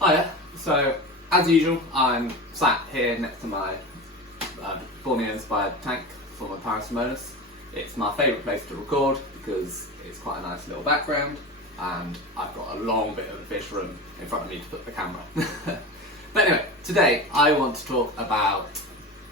Hiya. So, as usual, I'm sat here next to my Borneo-inspired tank for my Paracemonas. It's my favourite place to record because it's quite a nice little background and I've got a long bit of the fish room in front of me to put the camera. But anyway, today I want to talk about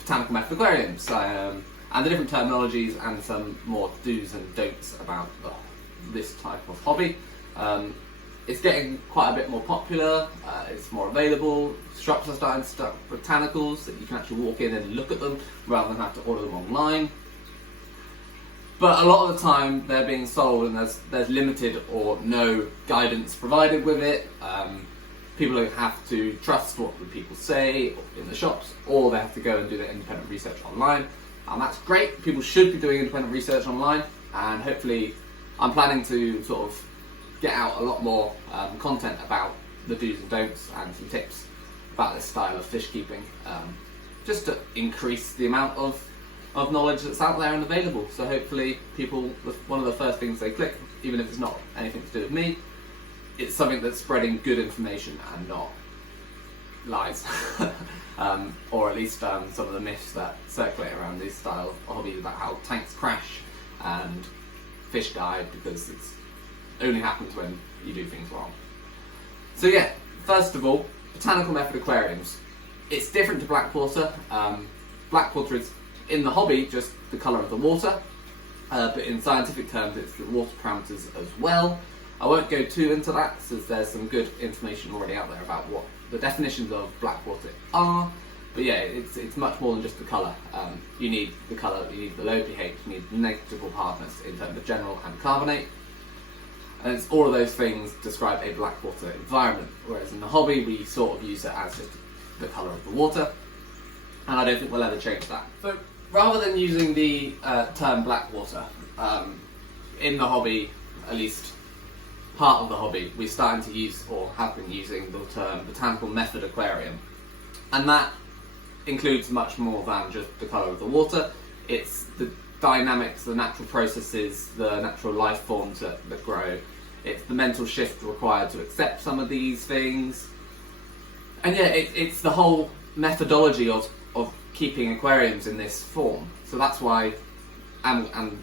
botanical method aquariums and the different terminologies and some more do's and don'ts about this type of hobby. It's getting quite a bit more popular, it's more available, shops are starting to stock botanicals that you can actually walk in and look at them rather than have to order them online. But a lot of the time they're being sold and there's limited or no guidance provided with it. People have to trust what the people say in the shops, or they have to go and do their independent research online. And that's great, people should be doing independent research online, and hopefully I'm planning to sort of get out a lot more content about the do's and don'ts and some tips about this style of fish keeping, just to increase the amount of knowledge that's out there and available. So hopefully people, one of the first things they click, even if it's not anything to do with me, it's something that's spreading good information and not lies. Or at least some of the myths that circulate around this style of hobbies about how tanks crash and fish die because it's only happens when you do things wrong. So yeah, first of all, botanical method aquariums. It's different to blackwater. Blackwater is, in the hobby, just the colour of the water, but in scientific terms it's the water parameters as well. I won't go too into that since there's some good information already out there about what the definitions of blackwater are, but yeah, it's much more than just the colour. You need the colour, you need the low pH, you need negligible hardness in terms of general and carbonate. And it's all of those things describe a blackwater environment, whereas in the hobby we sort of use it as just the colour of the water, and I don't think we'll ever change that. So rather than using the term blackwater, in the hobby, at least part of the hobby, we're starting to use, or have been using, the term botanical method aquarium. And that includes much more than just the colour of the water. It's the dynamics, the natural processes, the natural life forms that grow. It's the mental shift required to accept some of these things. And yeah, it's the whole methodology of keeping aquariums in this form. So that's why, and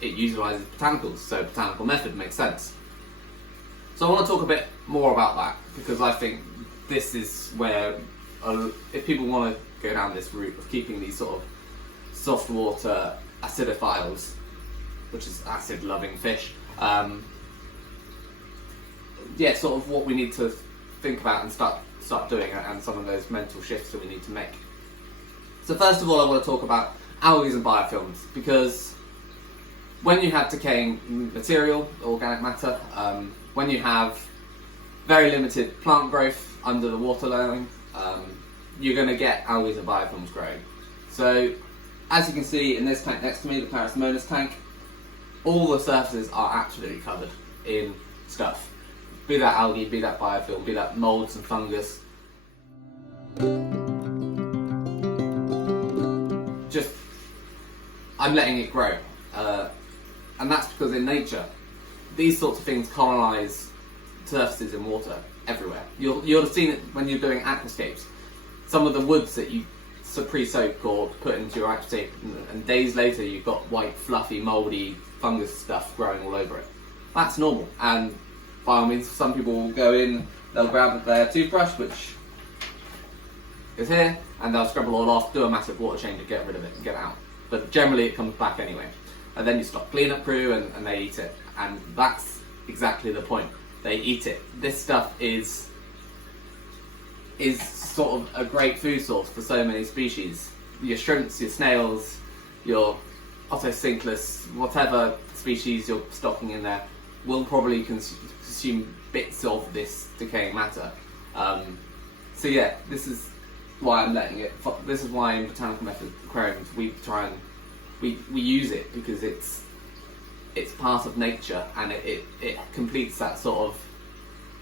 it utilises botanicals, so botanical method makes sense. So I want to talk a bit more about that, because I think this is where, if people want to go down this route of keeping these sort of soft water acidophiles, which is acid loving fish, yeah, sort of what we need to think about and start doing, and some of those mental shifts that we need to make. So first of all I want to talk about algae and biofilms, because when you have decaying material, organic matter, when you have very limited plant growth under the water line, you're going to get algae and biofilms growing. So as you can see in this tank next to me, the Paracemonas tank, all the surfaces are absolutely covered in stuff. Be that algae, be that biofilm, be that moulds and fungus. Just, I'm letting it grow. And that's because in nature, these sorts of things colonise surfaces in water everywhere. You'll have seen it when you're doing aquascapes. Some of the woods that you pre-soak or put into your aquascape, and days later you've got white, fluffy, mouldy fungus stuff growing all over it. That's normal, and by all means some people will go in, they'll grab their toothbrush, which is here, and they'll scrub it all off, do a massive water change to get rid of it and get it out. But generally it comes back anyway. And then you stop cleanup crew and they eat it. And that's exactly the point. They eat it. This stuff is sort of a great food source for so many species. Your shrimps, your snails, your otocinclus, whatever species you're stocking in there will probably consume bits of this decaying matter. So yeah, this is why I'm letting it. This is why in botanical method aquariums we try and we use it, because it's part of nature, and it completes that sort of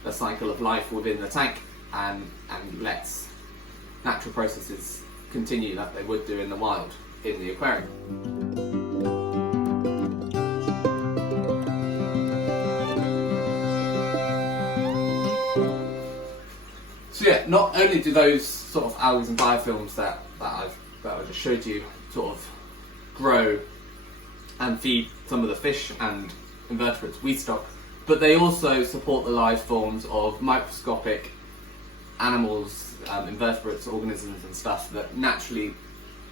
the cycle of life within the tank, and lets natural processes continue like they would do in the wild in the aquarium. So yeah, not only do those sort of algae and biofilms that I just showed you sort of grow and feed some of the fish and invertebrates we stock, but they also support the life forms of microscopic animals, invertebrates, organisms and stuff that naturally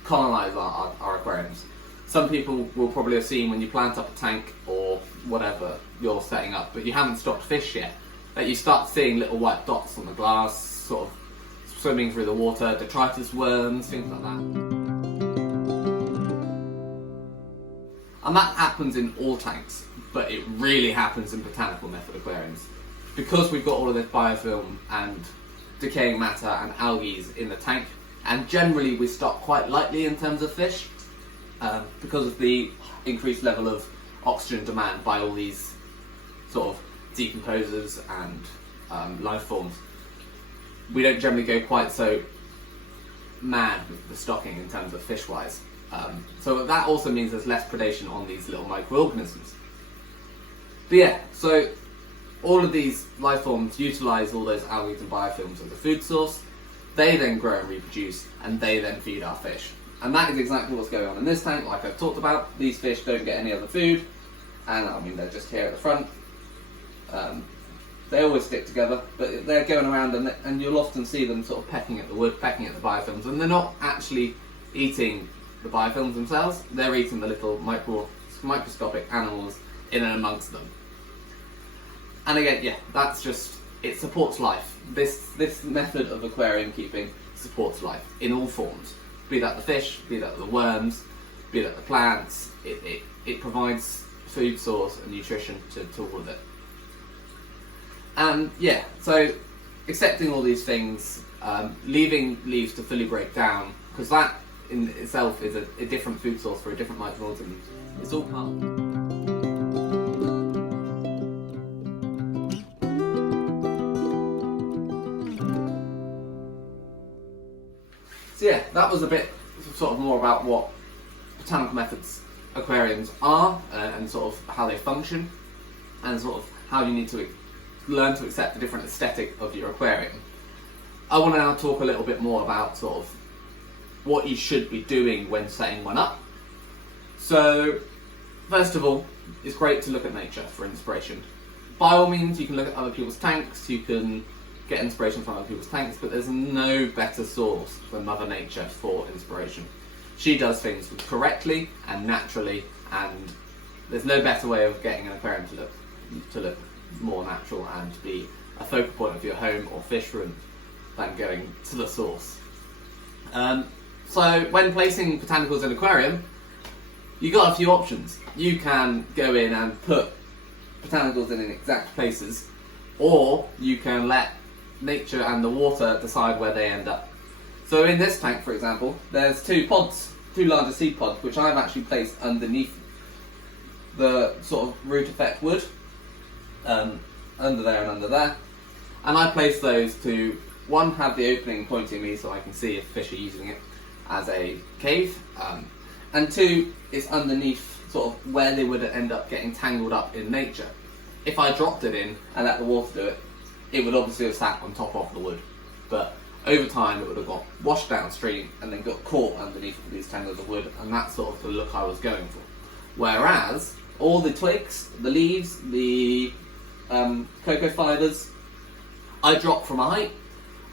colonise our aquariums. Some people will probably have seen when you plant up a tank or whatever you're setting up, but you haven't stocked fish yet, that you start seeing little white dots on the glass, sort of swimming through the water, detritus worms, things like that. And that happens in all tanks, but it really happens in botanical method aquariums. Because we've got all of this biofilm and decaying matter and algae in the tank, and generally we stock quite lightly in terms of fish, because of the increased level of oxygen demand by all these sort of decomposers and life forms. We don't generally go quite so mad with the stocking in terms of fish-wise. So that also means there's less predation on these little microorganisms. But yeah, so all of these life forms utilise all those algae and biofilms as a food source. They then grow and reproduce, and they then feed our fish. And that is exactly what's going on in this tank. Like I've talked about, these fish don't get any other food, and I mean they're just here at the front. They always stick together, but they're going around and you'll often see them sort of pecking at the wood, pecking at the biofilms, and they're not actually eating the biofilms themselves, they're eating the little microscopic animals in and amongst them. And again, yeah, that's just, it supports life. This method of aquarium keeping supports life in all forms. Be that the fish, be that the worms, be that the plants, it provides food source and nutrition to all of it. And yeah, so accepting all these things, leaving leaves to fully break down, because that in itself is a different food source for a different microorganism. It's all part. So yeah, that was a bit sort of more about what botanical methods aquariums are, and sort of how they function, and sort of how you need to learn to accept the different aesthetic of your aquarium. I want to now talk a little bit more about sort of what you should be doing when setting one up. So first of all, it's great to look at nature for inspiration. By all means, you can look at other people's tanks, you can get inspiration from other people's tanks, but there's no better source than Mother Nature for inspiration. She does things correctly and naturally, and there's no better way of getting an aquarium to look more natural and to be a focal point of your home or fish room than going to the source. So when placing botanicals in an aquarium, you've got a few options. You can go in and put botanicals in exact places, or you can let nature and the water decide where they end up. So in this tank, for example, there's two larger seed pods, which I've actually placed underneath the sort of root effect wood, under there and under there. And I place those to, one, have the opening pointing me so I can see if fish are using it as a cave, and two, it's underneath sort of where they would end up getting tangled up in nature. If I dropped it in and let the water do it, it would obviously have sat on top of the wood, but over time it would have got washed downstream and then got caught underneath these tangles of wood, and that's sort of the look I was going for. Whereas all the twigs, the leaves, the cocoa fibres, I drop from a height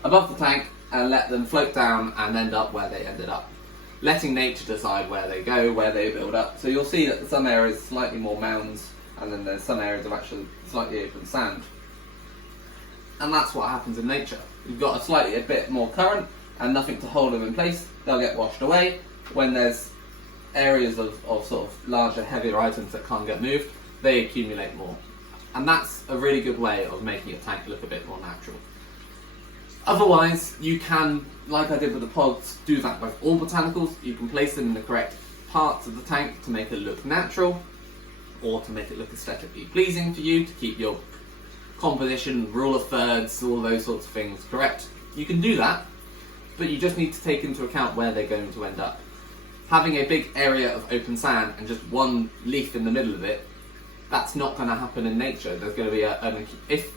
above the tank and let them float down and end up where they ended up, letting nature decide where they go, where they build up. So you'll see that some areas are slightly more mounds, and then there's some areas of actually slightly open sand. And that's what happens in nature. You've got a bit more current and nothing to hold them in place. They'll get washed away. When there's areas of sort of larger, heavier items that can't get moved, they accumulate more. And that's a really good way of making your tank look a bit more natural. Otherwise, you can, like I did with the pods, do that with all botanicals. You can place them in the correct parts of the tank to make it look natural, or to make it look aesthetically pleasing for you, to keep your composition, rule of thirds, all those sorts of things correct. You can do that, but you just need to take into account where they're going to end up. Having a big area of open sand and just one leaf in the middle of it, that's not going to happen in nature. There's going to be if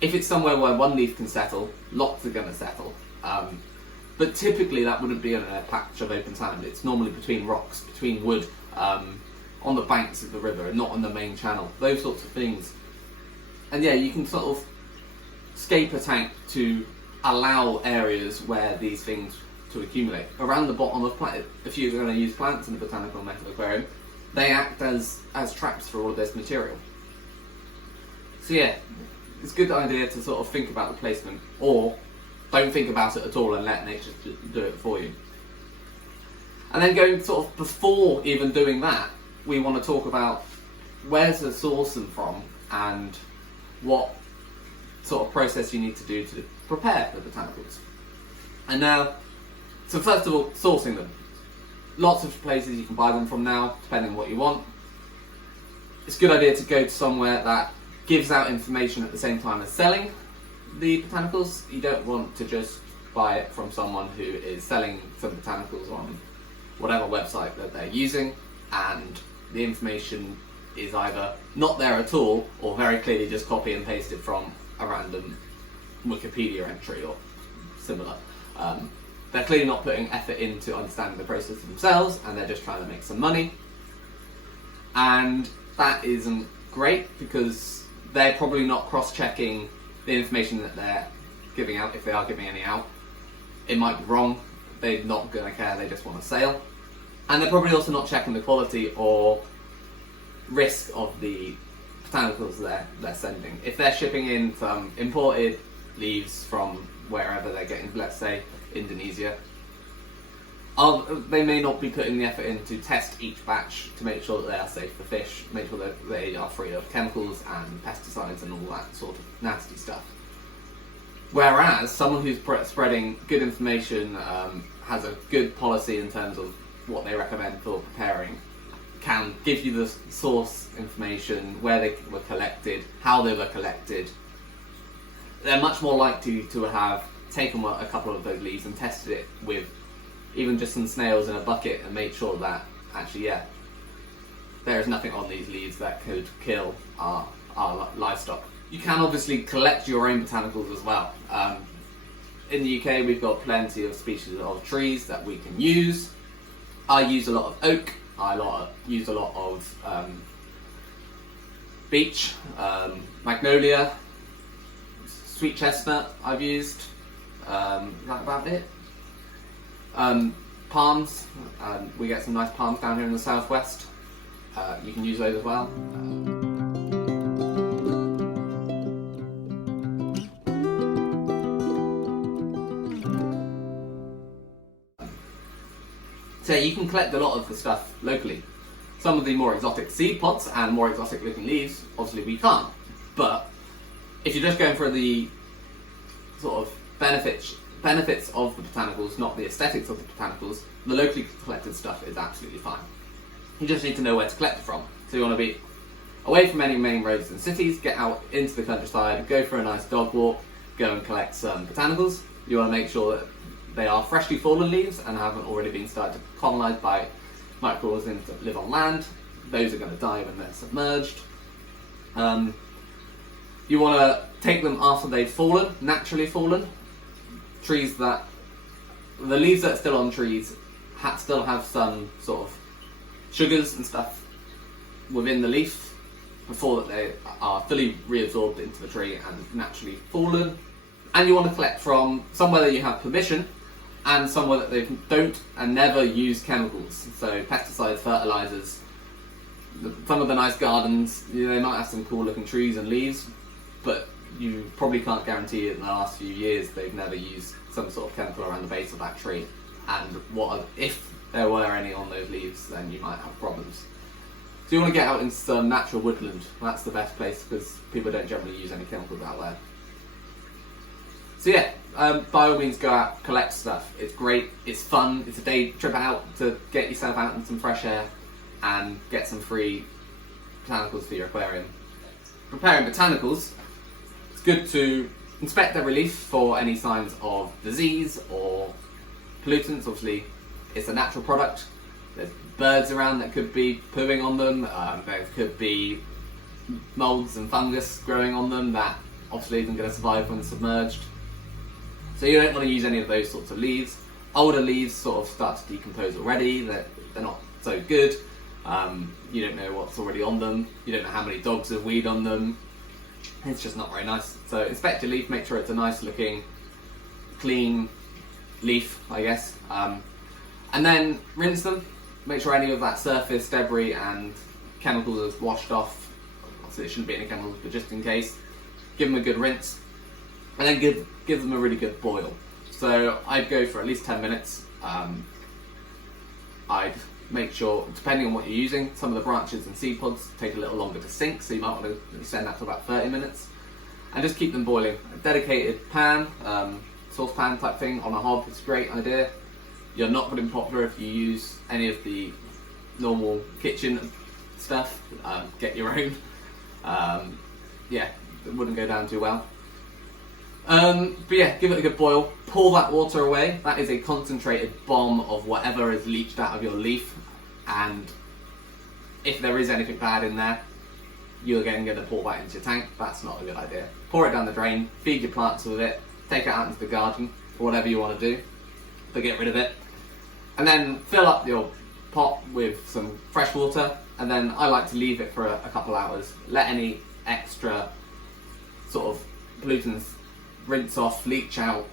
If it's somewhere where one leaf can settle, lots are going to settle. But typically that wouldn't be in a patch of open sand. It's normally between rocks, between wood, on the banks of the river, and not on the main channel. Those sorts of things. And yeah, you can sort of scape a tank to allow areas where these things to accumulate. Around the bottom of plants, if you're going to use plants in a botanical method aquarium, they act as traps for all of this material. So yeah, it's a good idea to sort of think about the placement, or don't think about it at all and let nature do it for you. And then going sort of before even doing that, we want to talk about where's the source them from and what sort of process you need to do to prepare the botanicals. And now, so first of all, sourcing them. Lots of places you can buy them from now, depending on what you want. It's a good idea to go to somewhere that gives out information at the same time as selling the botanicals. You don't want to just buy it from someone who is selling some botanicals on whatever website that they're using, and the information is either not there at all or very clearly just copy and pasted from a random Wikipedia entry or similar. They're clearly not putting effort into understanding the process themselves, and they're just trying to make some money. And that isn't great, because they're probably not cross-checking the information that they're giving out, if they are giving any out. It might be wrong, they're not going to care, they just want a sale. And they're probably also not checking the quality or risk of the botanicals they're sending. If they're shipping in some imported leaves from wherever they're getting, let's say Indonesia, they may not be putting the effort in to test each batch to make sure that they are safe for fish, make sure that they are free of chemicals and pesticides and all that sort of nasty stuff. Whereas someone who's spreading good information, has a good policy in terms of what they recommend for preparing, can give you the source information, where they were collected, how they were collected. They're much more likely to have taken a couple of those leaves and tested it with even just some snails in a bucket and made sure that actually, yeah, there is nothing on these leaves that could kill our livestock. You can obviously collect your own botanicals as well. In the UK we've got plenty of species of trees that we can use. I use a lot of oak, use a lot of beech, magnolia, sweet chestnut I've used, that's about it. Palms, we get some nice palms down here in the southwest, you can use those as well. So you can collect a lot of the stuff locally. Some of the more exotic seed pods and more exotic looking leaves, obviously we can't. But if you're just going for the sort of benefits of the botanicals, not the aesthetics of the botanicals, the locally collected stuff is absolutely fine. You just need to know where to collect it from. So you want to be away from any main roads and cities, get out into the countryside, go for a nice dog walk, go and collect some botanicals. You want to make sure that they are freshly fallen leaves and haven't already been started to colonise by microorganisms that live on land. Those are going to die when they're submerged. You want to take them after they've fallen, naturally fallen. Trees that, the leaves that are still on trees still have some sort of sugars and stuff within the leaf before that they are fully reabsorbed into the tree and naturally fallen. And you want to collect from somewhere that you have permission and somewhere that they don't and never use chemicals. So pesticides, fertilisers. Some of the nice gardens, they might have some cool looking trees and leaves, but you probably can't guarantee in the last few years they've never used some sort of chemical around the base of that tree. And if there were any on those leaves, then you might have problems. So you want to get out into some natural woodland. That's the best place because people don't generally use any chemicals out there. So yeah, by all means go out, collect stuff. It's great, it's fun, it's a day trip out to get yourself out in some fresh air and get some free botanicals for your aquarium. Preparing botanicals, it's good to inspect their relief for any signs of disease or pollutants. Obviously, it's a natural product. There's birds around that could be pooing on them. There could be molds and fungus growing on them that obviously isn't going to survive when submerged. So you don't want to use any of those sorts of leaves. Older leaves sort of start to decompose already, they're not so good. You don't know what's already on them, you don't know how many dogs have weed on them. It's just not very nice. So inspect your leaf, make sure it's a nice looking, clean leaf, I guess. And then rinse them, make sure any of that surface debris and chemicals are washed off. Obviously there shouldn't be any chemicals, but just in case, give them a good rinse. And then give them a really good boil. So I'd go for at least 10 minutes. I'd make sure, depending on what you're using, some of the branches and seed pods take a little longer to sink, so you might want to extend that to about 30 minutes. And just keep them boiling. A dedicated pan, saucepan type thing on a hob is a great idea. You're not going to be popular if you use any of the normal kitchen stuff. Get your own. Yeah, it wouldn't go down too well. But yeah, give it a good boil, pour that water away. That is a concentrated bomb of whatever is leached out of your leaf, and if there is anything bad in there, you're again going to pour that into your tank. That's not a good idea. Pour it down the drain, feed your plants with it, take it out into the garden, or whatever you want to do, but get rid of it. And then fill up your pot with some fresh water, and then I like to leave it for a couple hours. Let any extra sort of pollutants rinse off, leach out.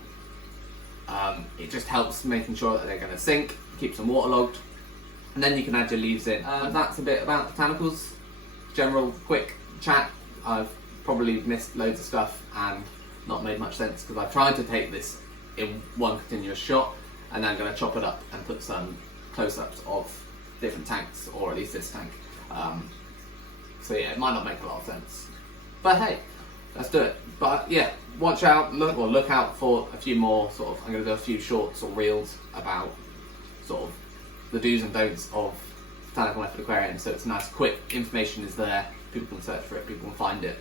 It just helps making sure that they're going to sink, keeps them waterlogged, and then you can add your leaves in. That's a bit about botanicals. General quick chat. I've probably missed loads of stuff and not made much sense because I've tried to take this in one continuous shot, and then I'm going to chop it up and put some close-ups of different tanks, or at least this tank. So yeah, it might not make a lot of sense, but hey, let's do it. But yeah, watch out, look out for a few more I'm going to do a few shorts or reels about sort of the do's and don'ts of botanical method aquarium. So it's nice, quick, information is there, people can search for it, people can find it,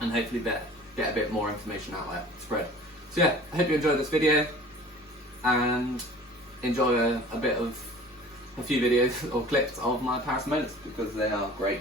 and hopefully get a bit more information out there, spread. So yeah, I hope you enjoyed this video, and enjoy a few videos or clips of my parasimonas, because they are great.